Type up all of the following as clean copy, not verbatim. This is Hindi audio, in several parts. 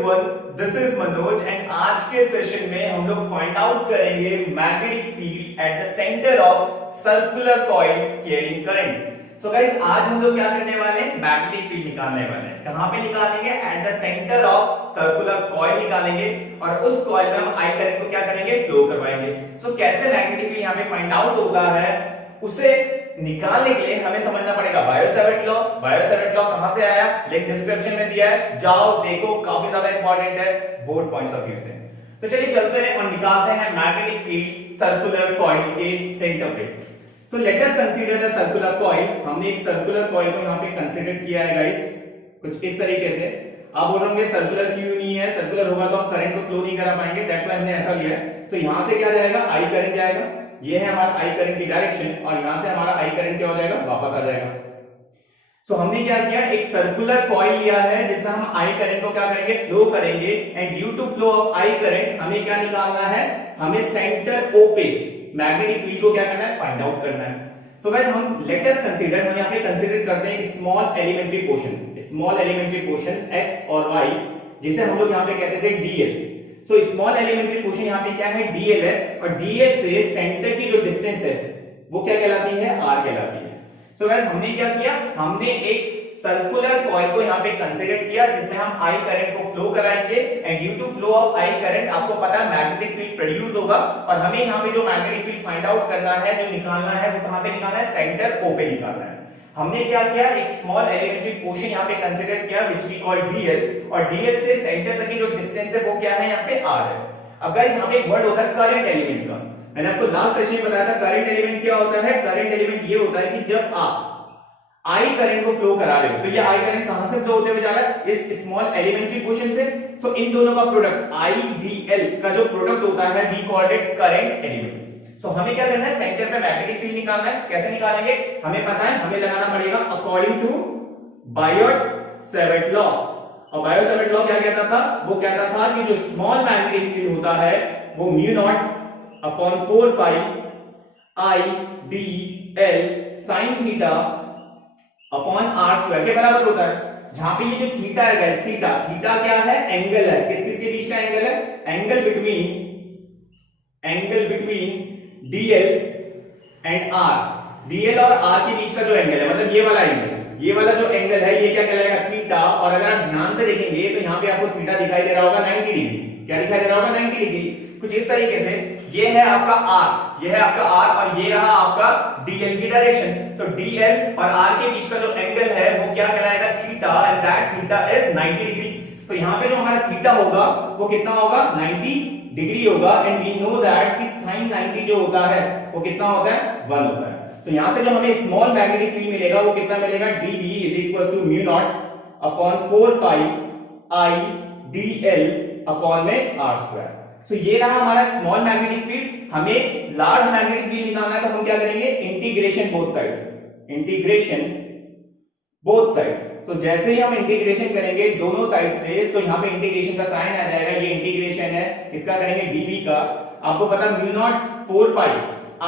Everyone, this is Manoj and आज के सेशन में हम लोग फाइंड आउट करेंगे magnetic field at the centre of circular coil carrying current. So guys, आज हम लोग क्या करने वाले हैं, मैग्नेटिक फील्ड निकालने वाले हैं। कहां पे निकालेंगे? Eight the centre of circular coil निकालेंगे और उस कॉइल में हम आई करंट को क्या करेंगे, फ्लो करवाएंगे। सो कैसे मैग्नेटिक फील्ड यहां पे फाइंड आउट होता है, उसे निकालने के लिए हमें समझना पड़ेगा बायो-सैवर्ट लॉ। बायो-सैवर्ट लॉ कहां से आया, लिंक डिस्क्रिप्शन में दिया है, जाओ देखो, काफी ज्यादा इंपॉर्टेंट है बोथ पॉइंट्स ऑफ व्यू से। तो चलिए चलते हैं और निकालते हैं मैग्नेटिक फील्ड सर्कुलर कॉइल के सेंटर पे। So let us consider the circular coil. हमने एक सर्कुलर कॉइल को यहां पे कंसीडर किया है गाइस, कुछ इस तरीके से। आप बोल रहे होंगे सर्कुलर क्यों नहीं है, सर्कुलर होगा तो हम करंट को फ्लो नहीं करा पाएंगे, दैट्स व्हाई हमने ऐसा लिया है। तो यहां से क्या जाएगा, आई करंट जाएगा, ये है हमारा आई करंट की डायरेक्शन, और यहां से हमारा आई करंट क्या हो जाएगा, वापस आ जाएगा। सो हमने क्या किया, एक सर्कुलर कॉइल लिया है जिसमें हम आई करंट को क्या करेंगे, फ्लो करेंगे, and due to flow of I current हमें क्या निकालना है, हमें सेंटर ओ पे मैग्नेटिक फील्ड को क्या करना है, फाइंड आउट करना है। सो गाइस, हम लेट अस कंसीडर, हम यहां पे कंसीडर करते हैं स्मॉल एलिमेंट्री पोर्शन x और y, जिसे हम लोग यहां पे कहते थे dl। So small elementary portion यहां पे क्या है, dl है, और dl से सेंटर की जो डिस्टेंस है वो क्या कहलाती है, r कहलाती है। सो गाइस, हमने क्या किया, हमने एक सर्कुलर कॉइल को यहां पे कंसीडर किया जिसमें हम आई करंट को फ्लो कराएंगे, and due to flow of I current आपको पता है मैग्नेटिक फील्ड प्रोड्यूस होगा, और हमें यहां पे जो मैग्नेटिक फील्ड फाइंड आउट करना है, जो निकालना है, वो कहां पे निकालना है, सेंटर ओ पे निकालना है। हमने क्या किया, एक स्मॉल एलिमेंट्री पोर्शन यहां पे कंसीडर किया व्हिच वी कॉल dl, और dl से सेंटर तक की जो डिस्टेंस है वो क्या है, यहां पे r है। अब गाइस, यहां पे एक वर्ड होता है करंट एलिमेंट का। मैंने आपको लास्ट सेशन में बताया था करंट एलिमेंट क्या होता है। करंट एलिमेंट ये होता है कि जब आप आई करंट को फ्लो करा रहे हो, तो ये आई करंट कहां से फ्लो होते हुए जा रहा है, इस स्मॉल एलिमेंट्री पोर्शन से। सो इन दोनों का प्रोडक्ट आई dl का जो प्रोडक्ट होता है, we called it current element. So हमें क्या करना है, सेंटर पे मैग्नेटिक फील्ड निकालना है। कैसे निकालेंगे, हमें पता है, हमें लगाना पड़ेगा अकॉर्डिंग टू बायो-सैवर्ट लॉ। और बायो-सैवर्ट लॉ क्या कहता था, वो कहता था कि जो स्मॉल मैग्नेटिक फील्ड होता है वो mu naught upon 4 pi I D L sine theta upon R square के बराबर होता है। जहां पे ये जो थीटा है गाइस, थीटा क्या है, एंगल है, किस किस के बीच का एंगल है, angle between dl and r। dl और r के बीच का जो एंगल है, मतलब ये वाला एंगल, ये वाला जो एंगल है, ये क्या कहलाएगा, थीटा। और अगर आप ध्यान से देखेंगे तो यहाँ पे आपको थीटा दिखाई दे रहा होगा 90 डिग्री। क्या दिखाई दे रहा होगा, 90 डिग्री, कुछ इस तरीके से। ये है आपका r, ये है आपका r, और ये रहा आपका dl की डायरेक्शन। सो dl और r के बीच का जो एंगल है वो क्या कहलाएगा, theta, and that theta is 90 degree. तो यहाँ पे जो हमारा थीटा होगा वो कितना होगा, 90 डिग्री होगा, एंड वी नो दैट कि sin 90 जो होता है वो कितना होता है, 1 होता है। तो यहां से जो हमें स्मॉल मैग्नेटिक फील्ड मिलेगा वो कितना मिलेगा, dB is equal to mu naught upon 4 pi I dl upon में r स्क्वायर। सो ये रहा हमारा स्मॉल मैग्नेटिक फील्ड। हमें लार्ज मैग्नेटिक फील्ड निकालना है, तो हम क्या करेंगे, इंटीग्रेशन बोथ साइड। तो जैसे ही हम इंटीग्रेशन करेंगे दोनों साइड से, तो यहाँ पे इंटीग्रेशन का साइन आ जाएगा, ये इंटीग्रेशन है, इसका करेंगे dB का। आपको पता म्यू नॉट 4 पाई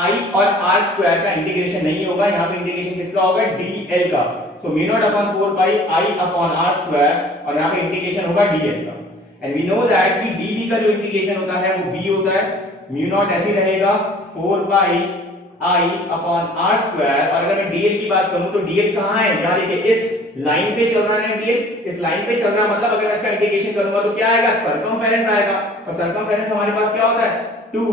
आई और r स्क्वायर का इंटीग्रेशन नहीं होगा, यहाँ पे इंटीग्रेशन किसका होगा, dl का। So mu naught upon 4 pi आई अपॉन r स्क्वायर, और यहाँ पे इंटीग्रेशन होगा dl का। एंड वी नो दैट कि dB का जो इंटीग्रेशन होता है वो b होता है। म्यू नॉट ऐसे ही रहेगा 4 पाई आई अपॉन r स्क्वायर। और अगर मैं dl की बात करूं तो dl कहां है, यहां देखिए इस लाइन पे चल रहा है dl, इस लाइन पे चल रहा है, मतलब अगर मैं इसका इंटीग्रेशन करूंगा तो क्या आएगा, सर्कमफेरेंस आएगा। और सर्कमफेरेंस हमारे पास क्या होता है, 2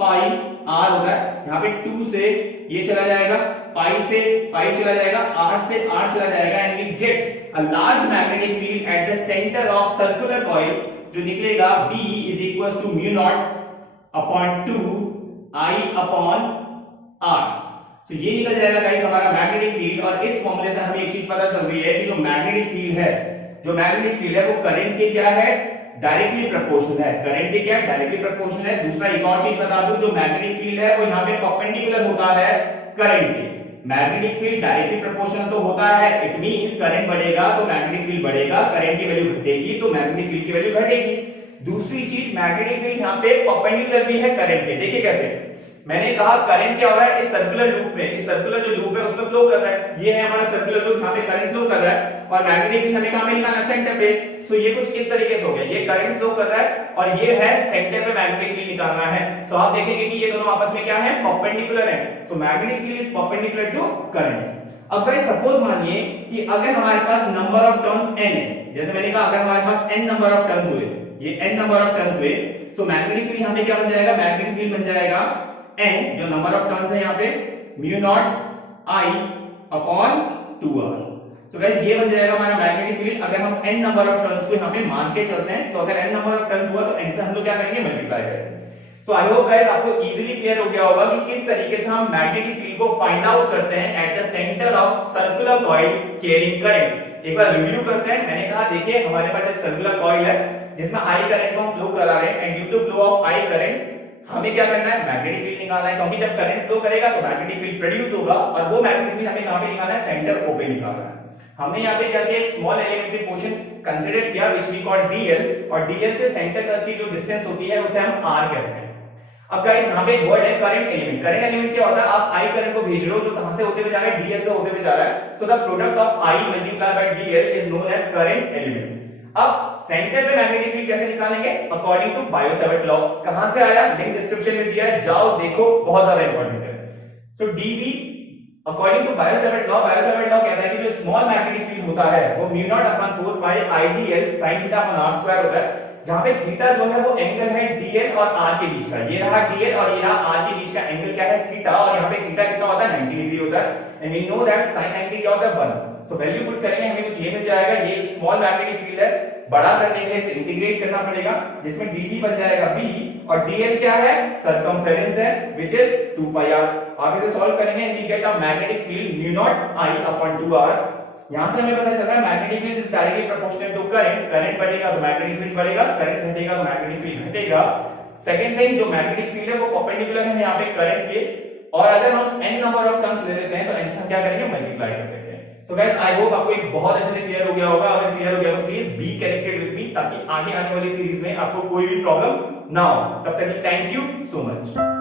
पाई r होता है। यहाँ पे 2 से ये चला जाएगा, पाई से पाई चला जाएगा, r से r चला जाएगा, and we get a large magnetic field at the centre of circular coil, जो निकलेगा B is equal to mu naught upon 2 I upon r। तो ये निकल जाएगा गाइस हमारा मैग्नेटिक फील्ड। और इस फॉर्मूले से हमें एक चीज पता चल रही है कि जो मैग्नेटिक फील्ड है वो करंट के क्या है, डायरेक्टली प्रोपोर्शनल है। करंट के क्या है, डायरेक्टली प्रोपोर्शनल है। दूसरा एक और चीज बता दूं, जो मैग्नेटिक फील्ड है वो यहाँ पे परपेंडिकुलर होता है करंट के। मैग्नेटिक फील्ड डायरेक्टली प्रोपोर्शनल तो होता है, इट मींस करंट बढ़ेगा तो मैग्नेटिक फील्ड बढ़ेगा, करंट की वैल्यू घटेगी तो मैग्नेटिक फील्ड की वैल्यू घटेगी। दूसरी चीज, मैग्नेटिक फील्ड यहाँ पे परपेंडिकुलर भी है करंट के। देखिए कैसे, मैंने कहा करंट क्या हो रहा है इस सर्कुलर लूप में, इस सर्कुलर जो लूप है उसमें फ्लो कर रहा है, ये है हमारा सर्कुलर लूप, यहाँ पे करंट फ्लो कर रहा है और मैग्नेटिक फील्ड हमें कहां पे निकालना है, सेंटर पे। सो ये कुछ इस तरीके से हो गया, ये करंट फ्लो कर रहा है और ये है सेंटर पे मैग्नेटिक फील्ड निकालना है। सो आप देखेंगे कि ये दोनों आपस में क्या है, परपेंडिकुलर है। So magnetic field is perpendicular to current. अब गाइस सपोज मानिए कि अगर हमारे पास नंबर ऑफ टर्न्स n है, जैसे मैंने कहा अगर हमारे पास n नंबर ऑफ टर्न्स हुए, ये n नंबर ऑफ टर्न्स हुए, सो मैग्नेटिक फील्ड यहां पे क्या बन जाएगा, मैग्नेटिक फील्ड बन जाएगा n जो नंबर ऑफ टर्न्स है यहां पे mu naught i upon 2r। So guys ये बन जाएगा हमारा मैग्नेटिक फील्ड अगर हम n नंबर ऑफ टर्न्स को यहां पे मान के चलते हैं। तो अगर n नंबर ऑफ टर्न्स हुआ तो n से हम लोग क्या करेंगे, मल्टीप्लाई करेंगे। सो आई होप गाइस आपको इजीली क्लियर हो गया होगा कि किस तरीके से हम मैग्नेटिक फील्ड को फाइंड आउट करते हैं eight the centre of circular coil carrying current. एक बार रिव्यू करते हैं। मैंने कहा देखिए हमारे पास एक सर्कुलर कॉइल है जिसमें I करंट को हम फ्लो करा रहे हैं and due to flow of I current हमें क्या करना है, मैग्नेटिक फील्ड निकालना है, क्योंकि जब करंट फ्लो करेगा तो मैग्नेटिक फील्ड प्रोड्यूस होगा और वो मैग्नेटिक फील्ड हमें कहां पे निकालना है, सेंटर O पे निकालना है। हमने यहाँ पे क्या किया, एक स्मॉल एलिमेंट्री पोर्शन कंसीडर किया व्हिच वी कॉल्ड dl और dl से सेंटर तक की जो डिस्टेंस होती है उसे हम r कहते हैं। अब गाइस यहाँ पे एक वर्ड है करंट एलिमेंट। करंट एलिमेंट क्या होता है, आप I करंट को भेज रहे हो जो कहां से होते हुए जा रहा है, dl से होते हुए जा रहा है। So the product of I multiply by dl is known as current element. अब सेंटर पे मैग्नेटिक फील्ड कैसे निकालेंगे, अकॉर्डिंग टू बायो-सैवर्ट लॉ। कहां से आया, लिंक डिस्क्रिप्शन में दिया है, जाओ देखो, बहुत ज्यादा इंपॉर्टेंट है। So dv according to Biot Savart law कहता है कि जो स्मॉल मैग्नेटिक फील्ड होता है वो म्यू नॉट अपॉन 4 पाई IdL sin theta upon r square होता है, जहां पे थीटा जो है वो एंगल है dl और r के बीच का। ये रहा dl और ये रहा r के बीच का एंगल क्या है, थीटा। और यहाँ पे थीटा कितना होता है, 90 डिग्री होता है and we know that sin 90 क्या होता है, 1। सो वैल्यू पुट करेंगे हमें कुछ ये मिल जाएगा। ये एक स्मॉल मैग्नेटिक फील्ड है, बड़ा करने के लिए इसे इंटीग्रेट करना पड़ेगा जिसमें dv बन जाएगा b और dl क्या है, सरकमफेरेंस है व्हिच इज 2 pi r। आप इसे सॉल्व करेंगे and we get a magnetic field mu naught I upon 2r। यहां से हमें पता चल रहा है magnetic field is directly proportional to current. Current बढ़ेगा तो मैग्नेटिक फील्ड बढ़ेगा, करंट घटेगा तो मैग्नेटिक फील्ड घटेगा। सेकंड थिंग, जो मैग्नेटिक फील्ड है वो परपेंडिकुलर है यहां पे करंट के, और अगर हम n नंबर ऑफ टर्न्स ले लेते हैं तो n से क्या करेंगे, मल्टीप्लाई कर देंगे। सो गाइस आई होप आपको एक बहुत अच्छे से क्लियर हो गया होगा। अगर क्लियर हो गया तो please be connected with me ताकि आगे आने वाली सीरीज में आपको कोई भी प्रॉब्लम ना हो। तब तक थैंक यू सो मच।